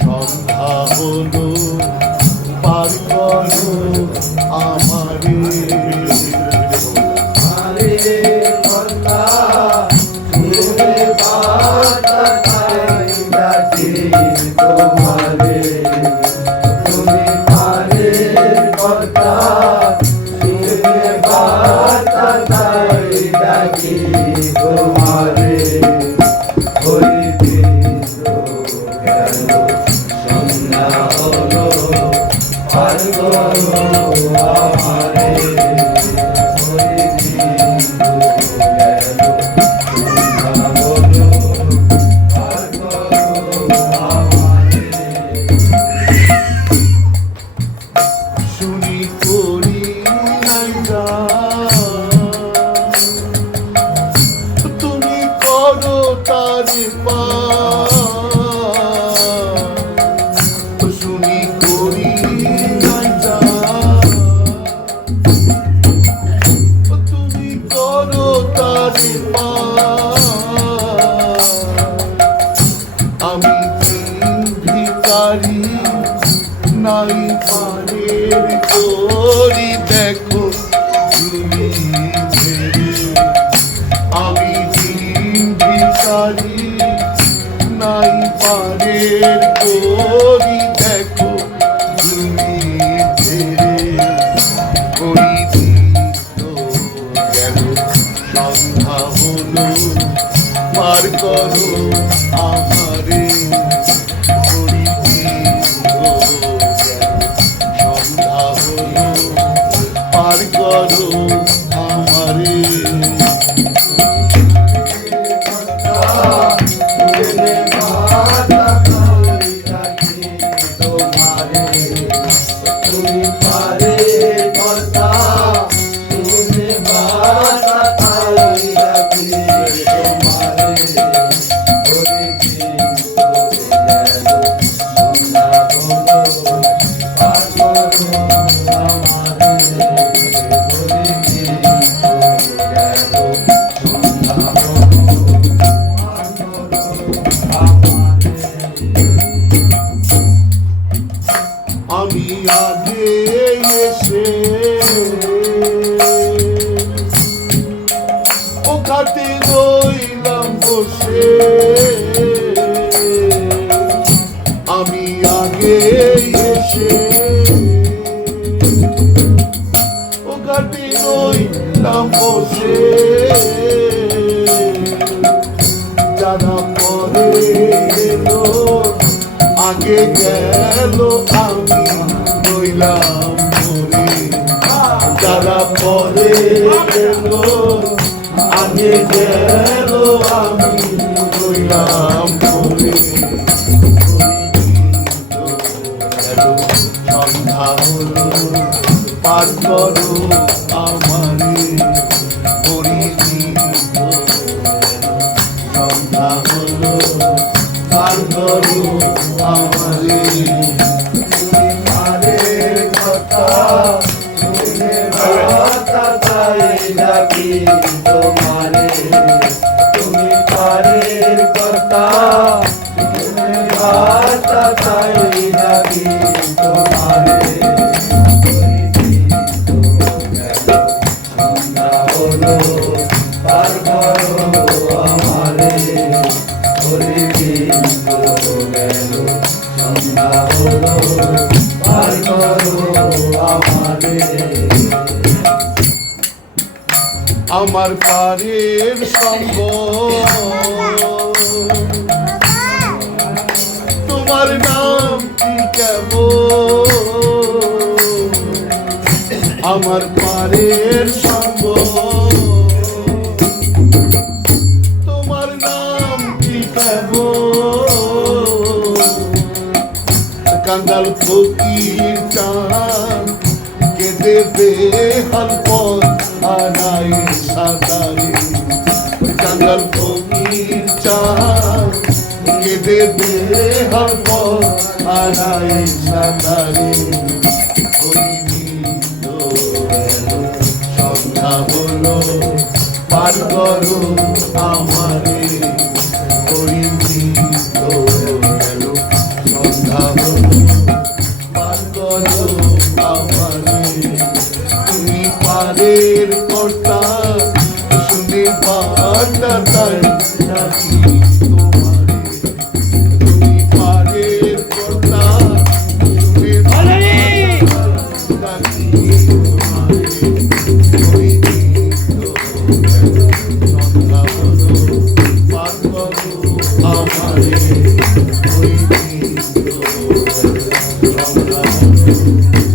সন্ধ্যা হলো পার করো আমারে নাই পারের করি দেখো তুমি আমি ভিখারি নাই পারের করি দেখো তুমি ওই গেল সন্ধ্যা হলো পার করো আমারে পার করো আমারে আমি আগে এসে ও ঘাটে রইলাম বসে আমি আগে এসে ও ঘাটে রইলাম বসে যারা পরে এলো আগে গেল আমি রইলাম পরে যারা পরে এলো আগে গেল আমি রইলাম পরে সন্ধ্যা হলো পার করো আমারে সন্ধ্যা হলো পার করো আমারে পারের কথা শুনে ভাতা তাই ডাকি তোমারে তুমি পারের কথা শুনে ভাতা তাই ডাকি তোমারে সন্ধ্যা হলো পার করো আমারে আমার পারের সঙ্গ তোমার নাম কি কেমন আমার পারের সঙ্গ তোমার নাম কি কেমন কাঙ্গাল ফকির চান কে দেবে হালপথ আনাই সাঁতারে কাঙ্গাল ফকির চান কে দেবে হালপথ আনাই সাঁতারে সন্ধ্যা হলো পার করো আমারে আমারে ওই দিন তো সংগ্রাম